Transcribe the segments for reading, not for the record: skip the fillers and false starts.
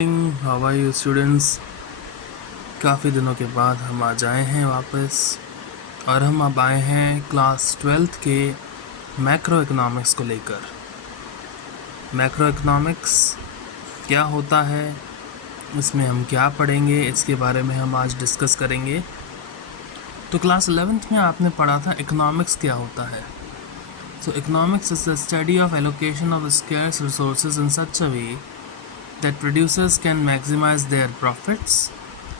How are you students. काफ़ी दिनों के बाद हम आज आए हैं वापस और हम अब आए हैं क्लास 12th के मैक्रो इकोनॉमिक्स को लेकर। मैक्रो इकोनॉमिक्स क्या होता है, इसमें हम क्या पढ़ेंगे, इसके बारे में हम आज डिस्कस करेंगे। तो क्लास 11th में आपने पढ़ा था इकोनॉमिक्स क्या होता है। So economics is the study of allocation of scarce resources in such a way that producers can maximize their profits,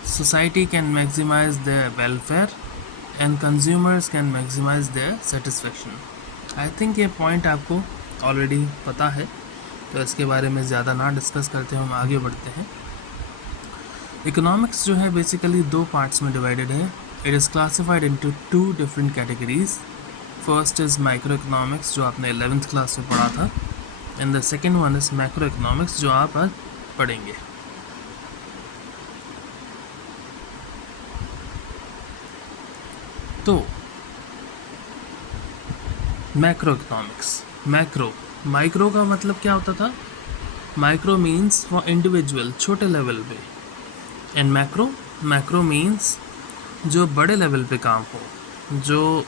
society can maximize their welfare, and consumers can maximize their satisfaction. I think ये point आपको already पता है, तो इसके बारे में ज़्यादा ना डिस्कस करते हुए हम आगे बढ़ते हैं। इकोनॉमिक्स जो है बेसिकली दो पार्ट्स में डिवाइडेड है। It is classified into two different categories. First is micro economics जो आपने 11th क्लास में पढ़ा था, and the second one is macro economics जो आप आज पढ़ेंगे। तो मैक्रो इकोनॉमिक्स, माइक्रो का मतलब क्या होता था। माइक्रो मीन्स फॉर इंडिविजुअल, छोटे लेवल पे, एंड मैक्रो मीन्स जो बड़े लेवल पे काम हो, जो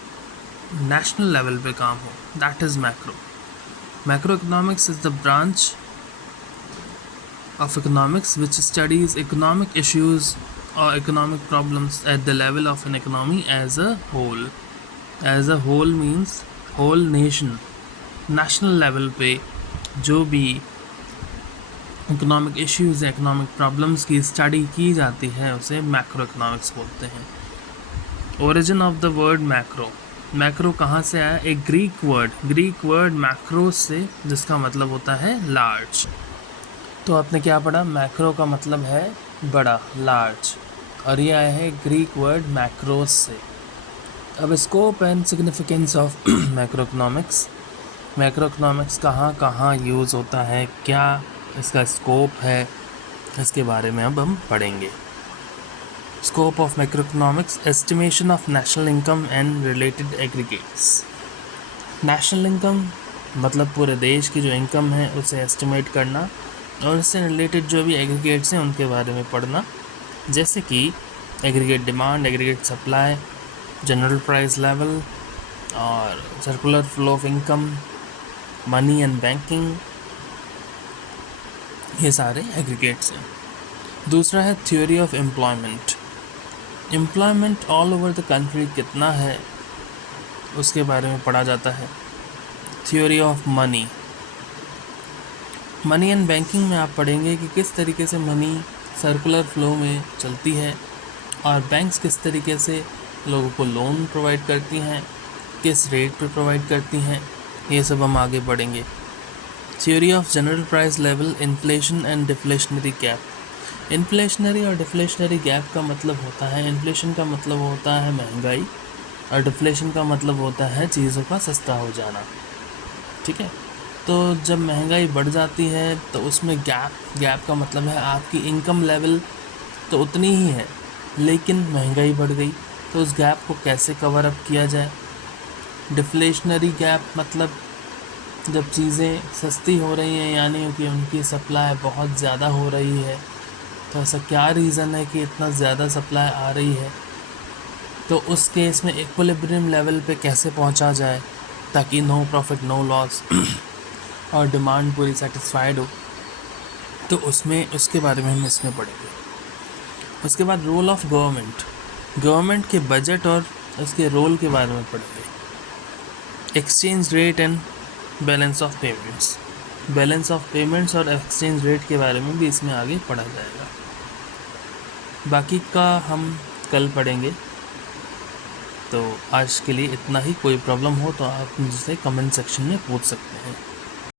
नेशनल लेवल पे काम हो, that is macro. Macro economics is the branch of economics which studies economic issues or economic problems at the level of an economy as a whole. As a whole means whole nation, national level पे जो भी economic issues या economic problems की study की जाती है उसे macro economics बोलते हैं। Origin of the word macro कहाँ से आया? एक ग्रीक वर्ड macro से, जिसका मतलब होता है large। तो आपने क्या पढ़ा? मैक्रो का मतलब है बड़ा, लार्ज, और ये आया है ग्रीक वर्ड मैक्रोस से। अब scope and significance of macro economics कहाँ कहाँ यूज़ होता है, क्या इसका स्कोप है, इसके बारे में अब हम पढ़ेंगे। Scope of macro economics: estimation of national income and related aggregates. National income मतलब पूरे देश की जो इनकम है उसे एस्टिमेट करना, और इससे रिलेटेड जो भी एग्रीगेट्स हैं उनके बारे में पढ़ना, जैसे कि aggregate demand, aggregate supply, general price level और circular flow of income, money and banking, ये सारे एग्रीगेट्स हैं। दूसरा है theory of employment all over the country कितना है उसके बारे में पढ़ा जाता है। Theory of money and banking में आप पढ़ेंगे कि किस तरीके से मनी सर्कुलर फ्लो में चलती है और बैंक्स किस तरीके से लोगों को लोन प्रोवाइड करती हैं, किस रेट पे प्रोवाइड करती हैं, ये सब हम आगे बढ़ेंगे। Theory of general price level, inflation and deflationary gap. Inflationary और डिफ्लेशनरी गैप का मतलब होता है, इन्फ्लेशन का मतलब होता है महंगाई और डिफ्लेशन का मतलब होता है चीज़ों का सस्ता हो जाना। ठीक है, तो जब महंगाई बढ़ जाती है तो उसमें गैप का मतलब है आपकी इनकम लेवल तो उतनी ही है लेकिन महंगाई बढ़ गई, तो उस गैप को कैसे कवर अप किया जाए। डिफ्लेशनरी गैप मतलब जब चीज़ें सस्ती हो रही हैं, यानी कि उनकी सप्लाई बहुत ज़्यादा हो रही है, तो ऐसा क्या रीज़न है कि इतना ज़्यादा सप्लाई आ रही है, तो उस केस में इक्विलिब्रियम लेवल पे कैसे पहुंचा जाए ताकि नो प्रॉफिट नो लॉस और डिमांड पूरी सेटिस्फाइड हो, तो उसके बारे में हम इसमें पढ़ेंगे। उसके बाद रोल ऑफ गवर्नमेंट के बजट और उसके रोल के बारे में पढ़ेंगे। Exchange rate and balance of payments और एक्सचेंज रेट के बारे में भी इसमें आगे पढ़ा जाएगा। बाकी का हम कल पढ़ेंगे। तो आज के लिए इतना ही। कोई प्रॉब्लम हो तो आप मुझसे कमेंट सेक्शन में पूछ सकते हैं।